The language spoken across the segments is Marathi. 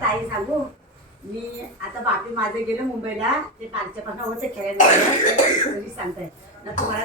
ताई सांगू? मी आता बापी माझे गेले मुंबईला. ते कालच्यापासून होते खेळायला सांगताय ना तुम्हाला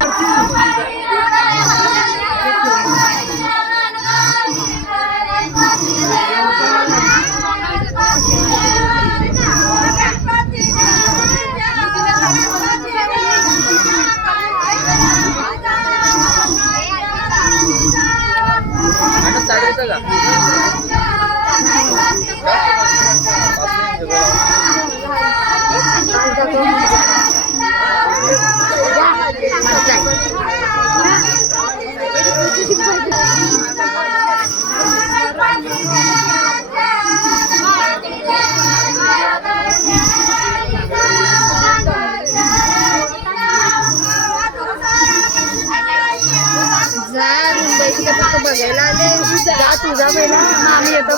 बघायला आले जा तुझा पहिला आम्ही येतो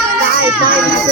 काय काय